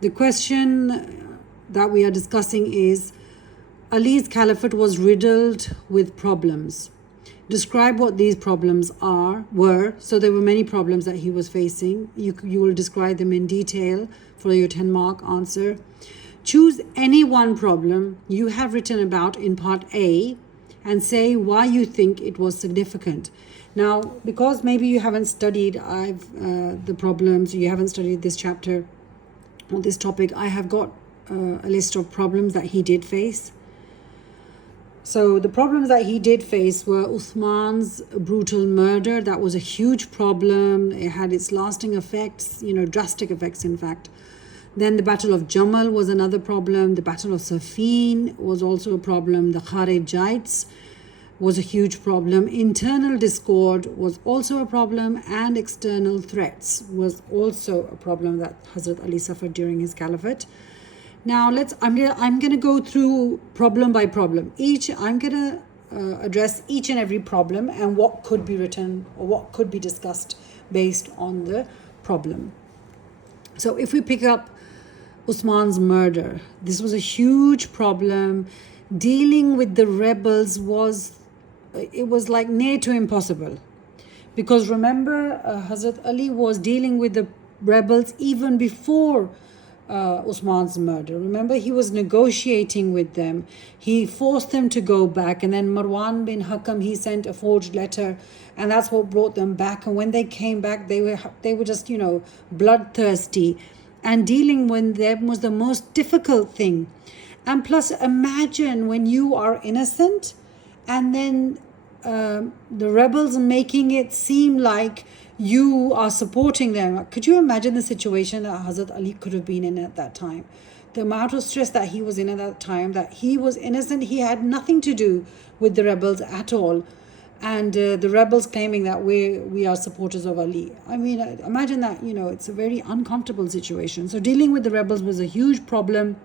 The question that we are discussing is Ali's caliphate was riddled with problems. Describe what these problems were. So there were many problems that he was facing. You will describe them in detail for your 10-mark answer. Choose any one problem you have written about in part A and say why you think it was significant. Now, because maybe you haven't studied the problems, you haven't studied this chapter or this topic, I have got a list of problems that he did face. So the problems that he did face were Uthman's brutal murder. That was a huge problem. It had its lasting effects, drastic effects, in fact. Then the Battle of Jamal was another problem. The Battle of Safin was also a problem. The Kharijites was a huge problem. Internal discord was also a problem, and external threats was also a problem that Hazrat Ali suffered during his caliphate. Now I'm going to go through problem by problem. I'm going to address each and every problem and what could be written or what could be discussed based on the problem. So if we pick up Uthman's murder, this was a huge problem. Dealing with the rebels was like near to impossible, because remember, Hazrat Ali was dealing with the rebels even before Uthman's murder. Remember, he was negotiating with them. He forced them to go back, and then Marwan bin Hakam, he sent a forged letter, and that's what brought them back. And when they came back, they were just bloodthirsty, and dealing with them was the most difficult thing. And plus, imagine when you are innocent and then the rebels making it seem like you are supporting them. Could you imagine the situation that Hazrat Ali could have been in at that time? The amount of stress that he was in at that time, that he was innocent, he had nothing to do with the rebels at all. And the rebels claiming that we are supporters of Ali. I mean, imagine that, it's a very uncomfortable situation. So dealing with the rebels was a huge problem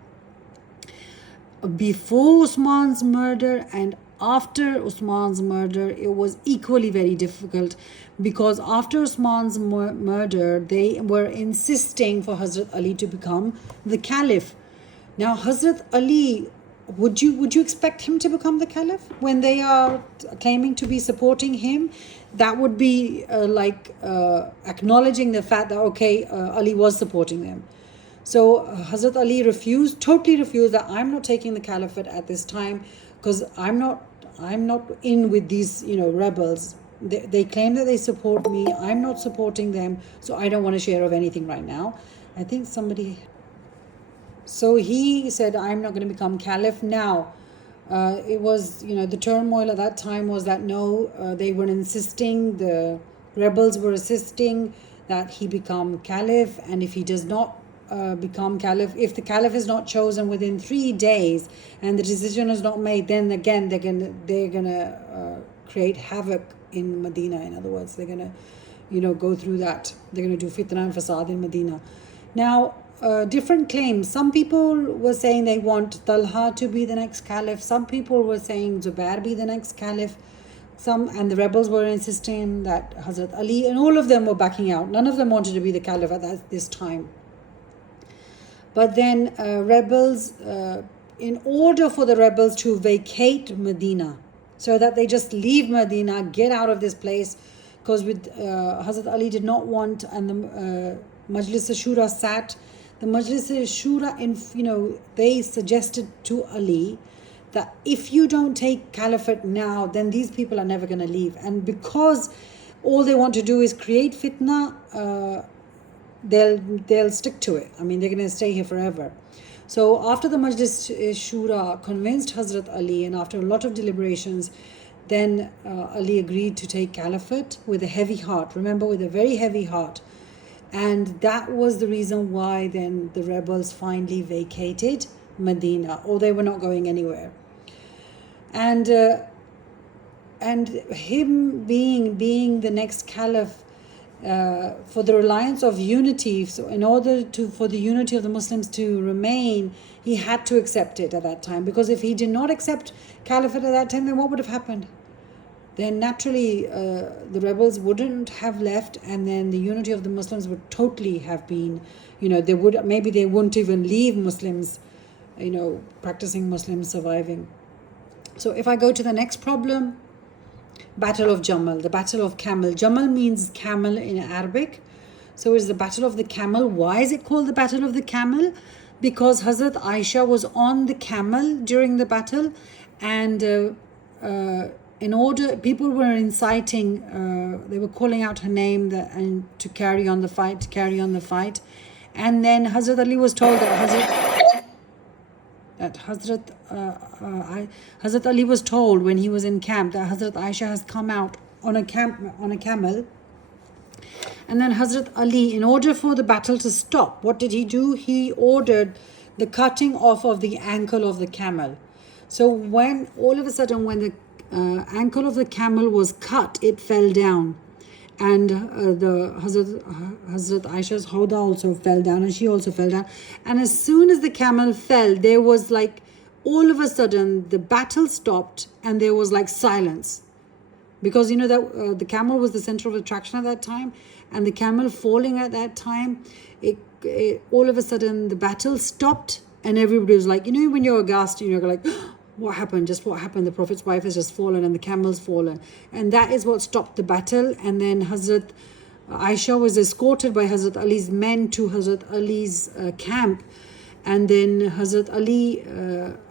before Uthman's murder, and after Uthman's murder, it was equally very difficult, because after Uthman's murder, they were insisting for Hazrat Ali to become the caliph. Now, Hazrat Ali, would you expect him to become the caliph when they are claiming to be supporting him? That would be acknowledging the fact that, okay, Ali was supporting them. So Hazrat Ali totally refused that I'm not taking the caliphate at this time, because I'm not in with these rebels. They claim that they support me. I'm not supporting them, so I don't want a share of anything right now. I think somebody. So he said, I'm not going to become caliph now. It was the turmoil at that time was that they were insisting, the rebels were insisting that he become caliph, and if he does not become caliph, if the caliph is not chosen within 3 days and the decision is not made, then again they're gonna create havoc in Medina. In other words, they're gonna go through that. They're gonna do fitna and fasad in Medina. Now, different claims. Some people were saying they want Talha to be the next caliph. Some people were saying Zubair be the next caliph. And the rebels were insisting that Hazrat Ali, and all of them were backing out. None of them wanted to be the caliph at this time. But then rebels, in order for the rebels to vacate Medina, so that they just leave Medina, get out of this place, because with Hazrat Ali did not want, and the Majlis Shura sat. The Majlis Shura, they suggested to Ali that if you don't take caliphate now, then these people are never going to leave. And because all they want to do is create fitna, they'll stick to it. I mean, they're going to stay here forever. So after the Majlis Shura convinced Hazrat Ali, and after a lot of deliberations, then Ali agreed to take caliphate with a heavy heart. Remember, with a very heavy heart. And that was the reason why then the rebels finally vacated Medina, or they were not going anywhere. And him being the next caliph, for the reliance of unity, so in order for the unity of the Muslims to remain, he had to accept it at that time. Because if he did not accept caliphate at that time, then what would have happened? then naturally the rebels wouldn't have left, and then the unity of the Muslims would totally have been, they wouldn't even leave Muslims, practicing Muslims surviving. So if I go to the next problem, Battle of Jamal, the Battle of Camel. Jamal means camel in Arabic. So it's the Battle of the Camel. Why is it called the Battle of the Camel? Because Hazrat Aisha was on the camel during the battle, and people were inciting, they were calling out her name and to carry on the fight. And then Hazrat Ali was told that Hazrat Ali was told when he was in camp that Hazrat Aisha has come out on a camel. And then Hazrat Ali, in order for the battle to stop, what did he do? He ordered the cutting off of the ankle of the camel. So when all of a sudden when the ankle of the camel was cut, it fell down, and the Hazrat Aisha's Hawda also fell down, and she also fell down. And as soon as the camel fell, there was like all of a sudden the battle stopped, and there was like silence, because that the camel was the center of attraction at that time, and the camel falling at that time, it all of a sudden the battle stopped, and everybody was like, when you're aghast, you're like, what happened? The Prophet's wife has just fallen and the camel's fallen. And that is what stopped the battle. And then Hazrat Aisha was escorted by Hazrat Ali's men to Hazrat Ali's camp. And then Hazrat Ali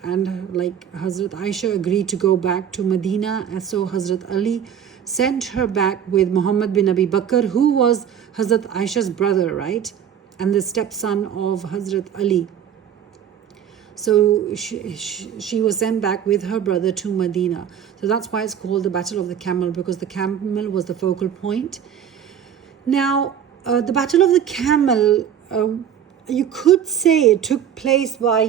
and Hazrat Aisha agreed to go back to Medina. And so Hazrat Ali sent her back with Muhammad bin Abi Bakr, who was Hazrat Aisha's brother, right? And the stepson of Hazrat Ali. So she was sent back with her brother to Medina. So that's why it's called the Battle of the Camel, because the camel was the focal point. Now, the Battle of the Camel, you could say it took place by,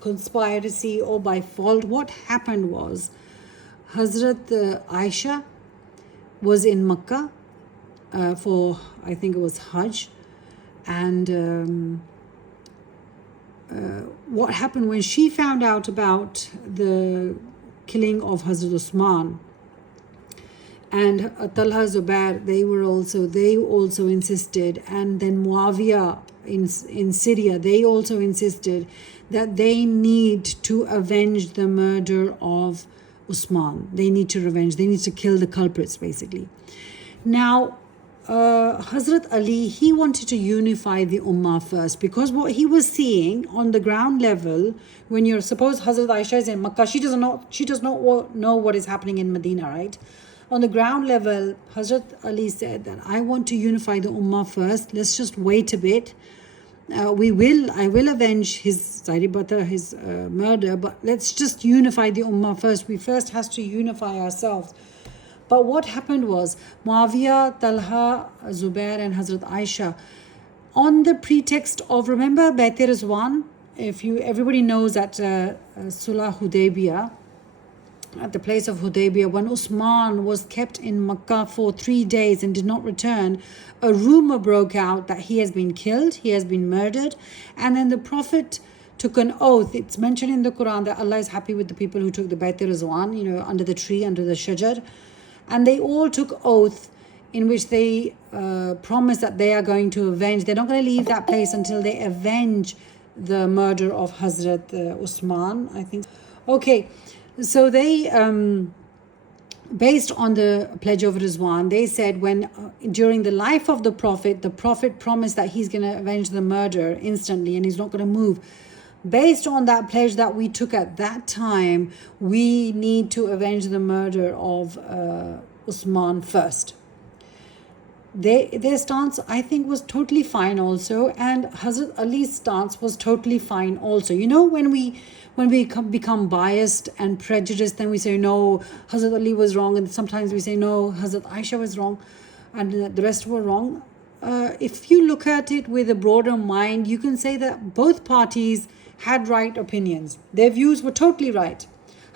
conspiracy or by fault. What happened was Hazrat Aisha was in Makkah for, I think it was Hajj. And what happened when she found out about the killing of Hazrat Usman and Talha Zubair, they also insisted, and then Muawiyah in Syria, they also insisted that they need to avenge the murder of Usman. They need to kill the culprits, basically. Now, Hazrat Ali, he wanted to unify the Ummah first, because what he was seeing on the ground level, when suppose Hazrat Aisha is in Makkah, she does not know what is happening in Medina, right? On the ground level, Hazrat Ali said that I want to unify the Ummah first. Let's just wait a bit. I will avenge his murder, but let's just unify the Ummah first. We first has to unify ourselves. But what happened was Muawiyah, Talha, Zubair and Hazrat Aisha, on the pretext of, remember Bayt Rizwan? Everybody knows that Sulh Hudaybiyah, at the place of Hudaybiyah, when Usman was kept in Makkah for 3 days and did not return, a rumor broke out that he has been killed, he has been murdered. And then the Prophet took an oath. It's mentioned in the Quran that Allah is happy with the people who took the Bayt Rizwan, under the tree, under the shajar. And they all took oath in which they promised that they are going to avenge. They're not going to leave that place until they avenge the murder of Hazrat Usman, I think. Okay, so they, based on the Pledge of Rizwan, they said when during the life of the Prophet promised that he's going to avenge the murder instantly and he's not going to move. Based on that pledge that we took at that time, we need to avenge the murder of Usman first. Their stance, I think, was totally fine also, and Hazrat Ali's stance was totally fine also. When we become biased and prejudiced, then we say no, Hazrat Ali was wrong, and sometimes we say no, Hazrat Aisha was wrong, and the rest were wrong. If you look at it with a broader mind, you can say that both parties had right opinions. Their views were totally right.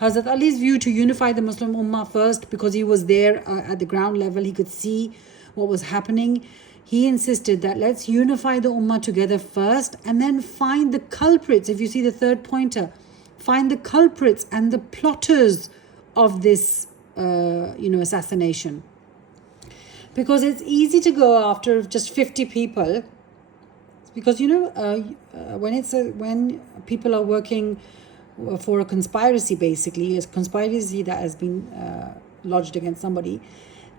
Hazrat Ali's view to unify the Muslim Ummah first, because he was there at the ground level, he could see what was happening. He insisted that let's unify the Ummah together first and then find the culprits. If you see the third pointer, find the culprits and the plotters of this assassination. Because it's easy to go after just 50 people, because when people are working for a conspiracy, basically a conspiracy that has been lodged against somebody,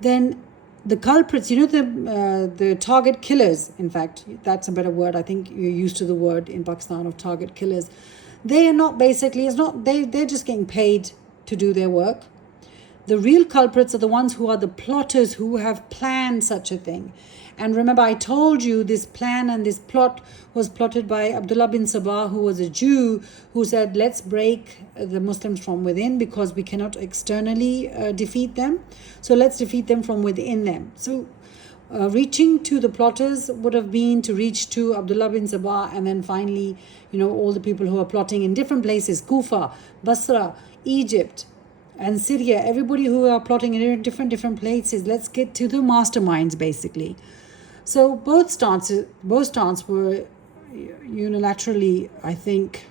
then the culprits, the target killers, in fact, that's a better word, I think you're used to the word in Pakistan of target killers, they are not basically, they're just getting paid to do their work. The real culprits are the ones who are the plotters, who have planned such a thing. And remember, I told you this plan and this plot was plotted by Abdullah bin Sabah, who was a Jew, who said, let's break the Muslims from within because we cannot externally defeat them. So let's defeat them from within them. So reaching to the plotters would have been to reach to Abdullah bin Sabah, and then finally, all the people who are plotting in different places, Kufa, Basra, Egypt, and Syria, everybody who are plotting in different places. Let's get to the masterminds, basically. So both stances were unilaterally, I think,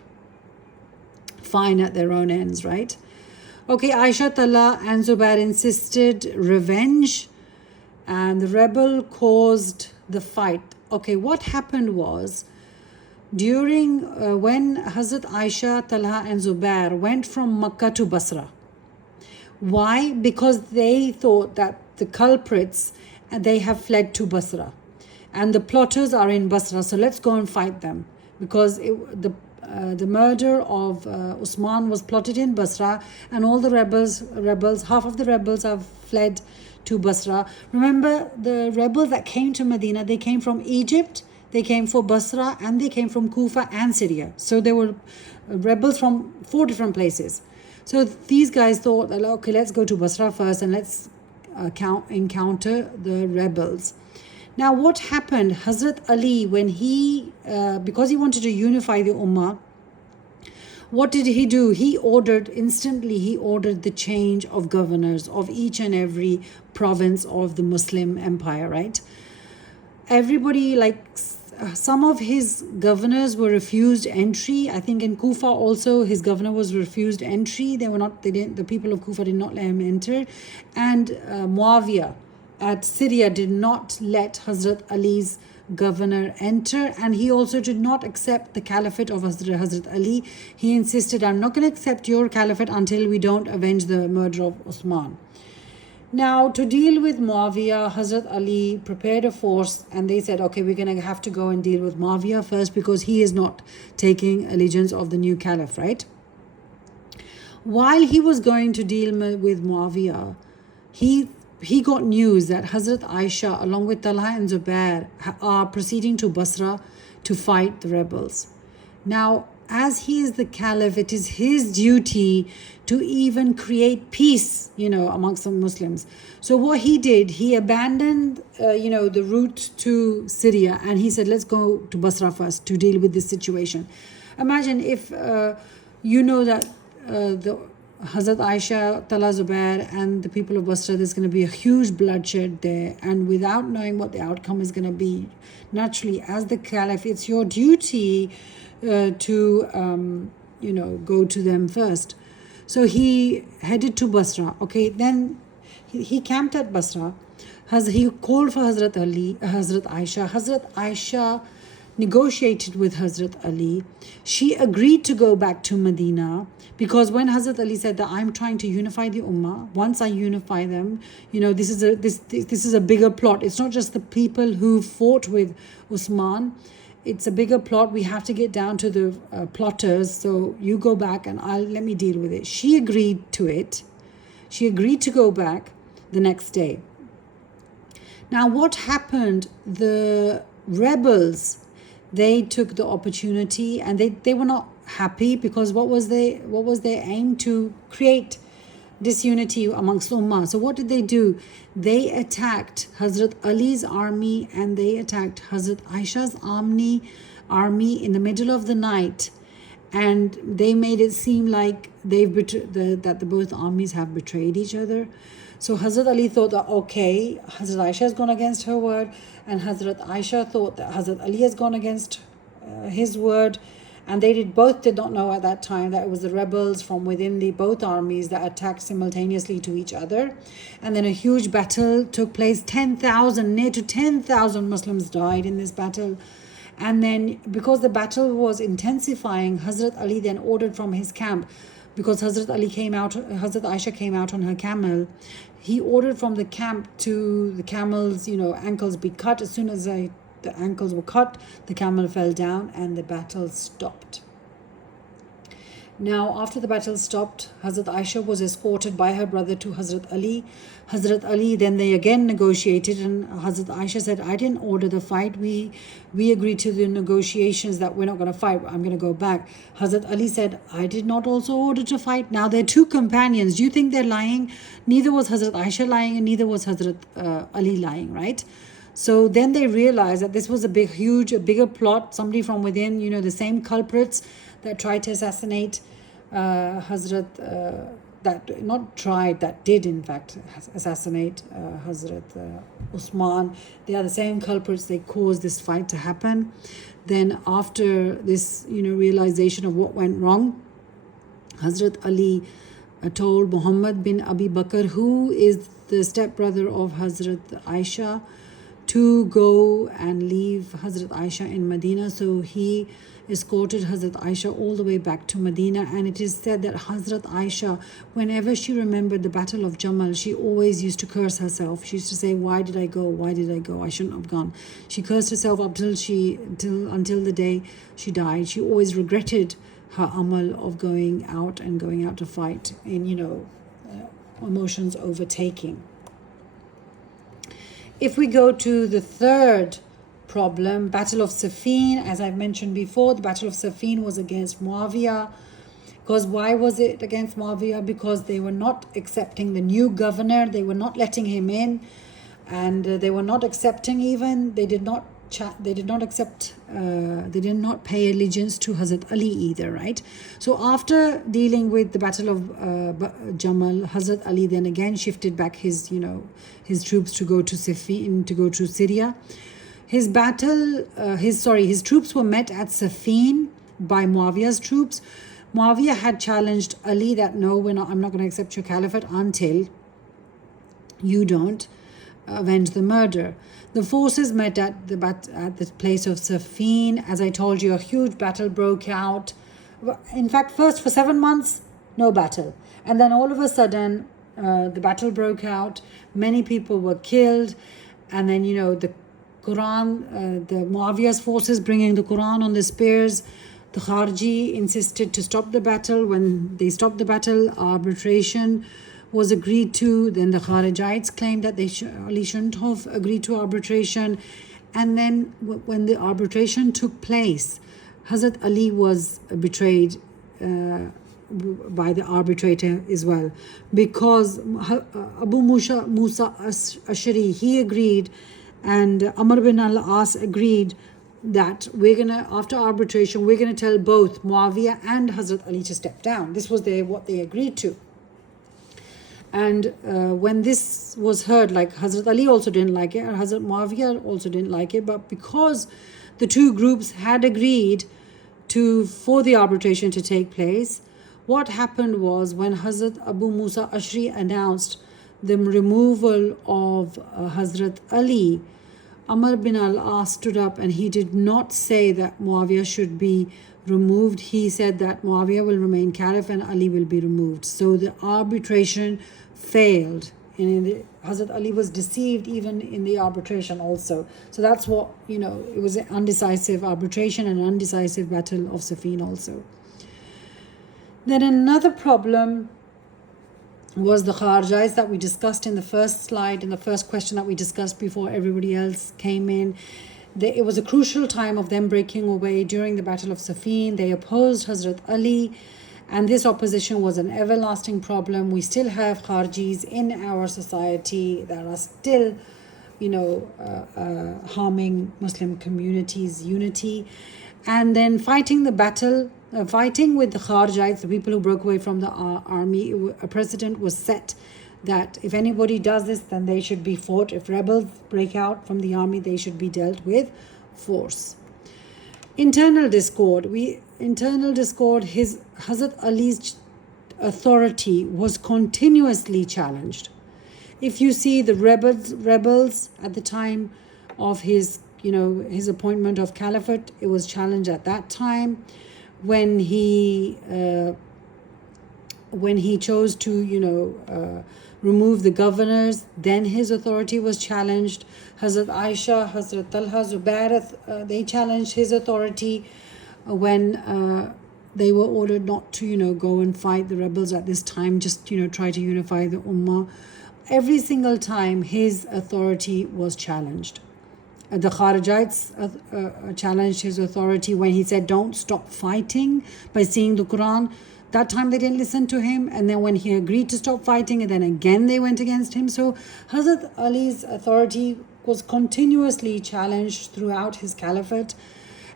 fine at their own ends, right? Okay, Aisha, Talha and Zubair insisted revenge, and the rebel caused the fight. Okay, what happened was, during when Hazrat Aisha, Talha and Zubair went from Makkah to Basra. Why? Because they thought that the culprits, they have fled to Basra, and the plotters are in Basra. So let's go and fight them, because the murder of Usman was plotted in Basra, and all the rebels, half of the rebels have fled to Basra. Remember, the rebels that came to Medina, they came from Egypt, they came from Basra, and they came from Kufa and Syria. So they were rebels from 4 different places. So these guys thought, okay, let's go to Basra first and let's encounter the rebels. Now, what happened? Hazrat Ali, when because he wanted to unify the Ummah, what did he do? He ordered the change of governors of each and every province of the Muslim empire, right? Everybody, some of his governors were refused entry. I think in Kufa also his governor was refused entry. The people of Kufa did not let him enter. And Muawiyah at Syria did not let Hazrat Ali's governor enter, and he also did not accept the caliphate of Hazrat Ali. He insisted, I'm not going to accept your caliphate until we don't avenge the murder of Uthman. Now, to deal with Muawiyah, Hazrat Ali prepared a force, and they said, okay, we're going to have to go and deal with Muawiyah first, because he is not taking allegiance of the new caliph, right? While he was going to deal with Muawiyah, he got news that Hazrat Aisha, along with Talha and Zubair, are proceeding to Basra to fight the rebels. Now, as he is the caliph, it is his duty to even create peace, amongst the Muslims. So what he did, he abandoned, the route to Syria, and he said, let's go to Basra first to deal with this situation. Imagine if, that the Hazrat Aisha, Talha, Zubair and the people of Basra, there's going to be a huge bloodshed there, and without knowing what the outcome is going to be, naturally, as the caliph, it's your duty to go to them first. So he headed to Basra. Okay, then he camped at Basra. He called for Hazrat Aisha. Hazrat Aisha negotiated with Hazrat Ali. She agreed to go back to Medina, because when Hazrat Ali said that I'm trying to unify the Ummah, once I unify them, this is a bigger plot. It's not just the people who fought with Usman. It's a bigger plot. We have to get down to the plotters. So you go back and let me deal with it. She agreed to it. She agreed to go back the next day. Now, what happened? The rebels, they took the opportunity, and they were not happy, because what was their aim? To create disunity amongst Ummah. So what did they do? They attacked Hazrat Ali's army, and they attacked Hazrat Aisha's army in the middle of the night, and they made it seem like that the both armies have betrayed each other. So Hazrat Ali thought that, okay, Hazrat Aisha has gone against her word, and Hazrat Aisha thought that Hazrat Ali has gone against his word, And they both did not know at that time that it was the rebels from within the both armies that attacked simultaneously to each other. And then a huge battle took place. 10,000, near to 10,000 Muslims died in this battle. And then because the battle was intensifying, Hazrat Ali then ordered from his camp, because Hazrat Aisha came out on her camel, he ordered from the camp to the camels, ankles be cut. As soon as the ankles were cut, the camel fell down and the battle stopped. Now, after the battle stopped, Hazrat Aisha was escorted by her brother to Hazrat Ali. Hazrat Ali, then they again negotiated, and Hazrat Aisha said, I didn't order the fight. We agreed to the negotiations that we're not going to fight. I'm going to go back. Hazrat Ali said, I did not also order to fight. Now, they're two companions. Do you think they're lying? Neither was Hazrat Aisha lying, and neither was Hazrat Ali lying, right? So then they realized that this was a bigger plot. Somebody from within, the same culprits that tried to assassinate that did in fact assassinate Hazrat Usman. They are the same culprits. They caused this fight to happen. Then after this, realization of what went wrong, Hazrat Ali told Muhammad bin Abi Bakr, who is the stepbrother of Hazrat Aisha, to go and leave Hazrat Aisha in Medina. So he escorted Hazrat Aisha all the way back to Medina. And it is said that Hazrat Aisha, whenever she remembered the Battle of Jamal, she always used to curse herself. She used to say, why did I go? Why did I go? I shouldn't have gone. She cursed herself up until the day she died. She always regretted her amal of going out to fight in, emotions overtaking. If we go to the third problem, Battle of Siffin, as I've mentioned before, the Battle of Siffin was against Muawiyah. Because why was it against Muawiyah? Because they were not accepting the new governor. They were not letting him in, and they were not accepting even. They did not accept. They did not pay allegiance to Hazrat Ali either, right? So after dealing with the Battle of Jamal, Hazrat Ali then again shifted back his troops to go to Siffin, to go to Syria. His troops were met at Siffin by Muawiyah's troops. Muawiyah had challenged Ali that no, I'm not going to accept your caliphate until you don't avenge the murder. The forces met at the place of Siffin. As I told you, a huge battle broke out. In fact, first for 7 months, no battle. And then all of a sudden, the battle broke out. Many people were killed. And then, the Quran, the Muawiyah's forces bringing the Quran on the spears. The Kharji insisted to stop the battle. When they stopped the battle, arbitration was agreed to. Then the Kharijites claimed that Ali shouldn't have agreed to arbitration. And then when the arbitration took place, Hazrat Ali was betrayed by the arbitrator as well, because Abu Musa Ashari, he agreed, and Amr bin al-As agreed that after arbitration, we're gonna tell both Muawiyah and Hazrat Ali to step down. This was what they agreed to. And when this was heard, like Hazrat Ali also didn't like it, and Hazrat Muawiyah also didn't like it, but because the two groups had agreed for the arbitration to take place, what happened was, when Hazrat Abu Musa Ashri announced the removal of Hazrat Ali, Amr bin al-As stood up and he did not say that Muawiyah should be removed. He said that Muawiyah will remain caliph and Ali will be removed. So the arbitration failed, and Hazrat Ali was deceived even in the arbitration also. So that's what, it was an undecisive arbitration and an undecisive battle of Siffin also. Then another problem was the Kharijites that we discussed in the first slide, in the first question that we discussed before everybody else came in. It was a crucial time of them breaking away during the Battle of Siffin. They opposed Hazrat Ali, and this opposition was an everlasting problem. We still have Kharijis in our society that are still, harming Muslim communities' unity. And then fighting with the Kharijites, the people who broke away from the army, a precedent was set that if anybody does this, then they should be fought. If rebels break out from the army, they should be dealt with force. Internal discord. internal discord, Hazrat Ali's authority was continuously challenged. If you see the rebels at the time of his appointment of caliphate, it was challenged at that time. When he chose to remove the governors, then his authority was challenged. Hazrat Aisha, Hazrat Talha, Zubair, they challenged his authority when they were ordered not to go and fight the rebels at this time, just try to unify the ummah. Every single time his authority was challenged. The Kharijites challenged his authority when he said don't stop fighting by seeing the Quran. That time they didn't listen to him, and then when he agreed to stop fighting, and then again they went against him. So Hazrat Ali's authority was continuously challenged throughout his caliphate,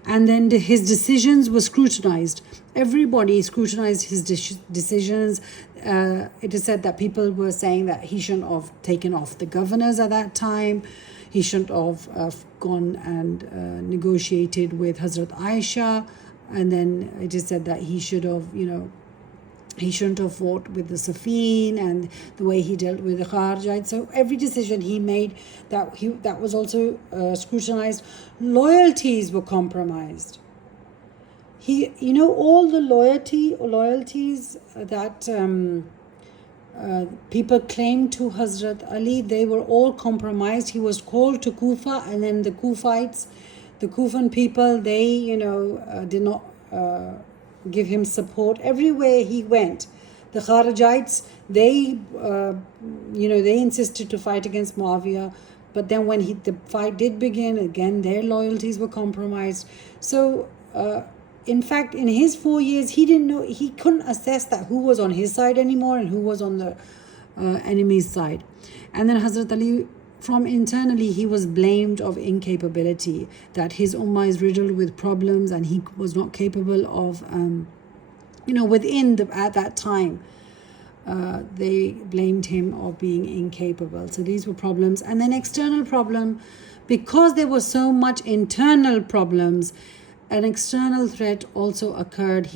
and then his decisions were scrutinized. Everybody scrutinized his decisions. It is said that people were saying that he shouldn't have taken off the governors at that time. He shouldn't have gone and negotiated with Hazrat Aisha. And then it is said that he should have, he shouldn't have fought with the Safin and the way he dealt with the Kharijites. So every decision he made, that was also scrutinized. Loyalties were compromised. All the loyalties that people claimed to Hazrat Ali, they were all compromised. He was called to Kufa, and then the Kufites, the Kufan people, they did not give him support. Everywhere he went, the Kharijites, they insisted to fight against Muawiyah, but then when the fight did begin, again their loyalties were compromised. So in fact, in his 4 years, he couldn't assess that who was on his side anymore and who was on the enemy's side. And then Hazrat Ali, from internally, he was blamed of incapability, that his ummah is riddled with problems and he was not capable of, at that time, they blamed him of being incapable. So these were problems. And then external problem, because there was so much internal problems, an external threat also occurred.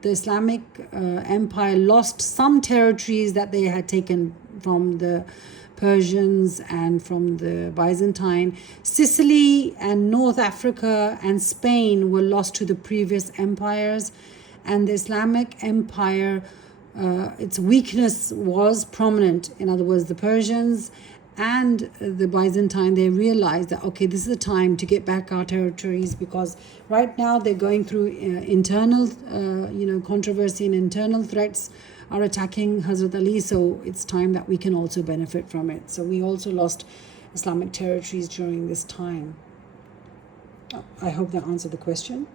The Islamic Empire lost some territories that they had taken from the Persians and from the Byzantine. Sicily and North Africa and Spain were lost to the previous empires, and the Islamic Empire, its weakness was prominent. In other words, the Persians and the Byzantine, they realized that, okay, this is the time to get back our territories, because right now they're going through internal controversy, and internal threats are attacking Hazrat Ali, so it's time that we can also benefit from it. So we also lost Islamic territories during this time. I hope that answered the question.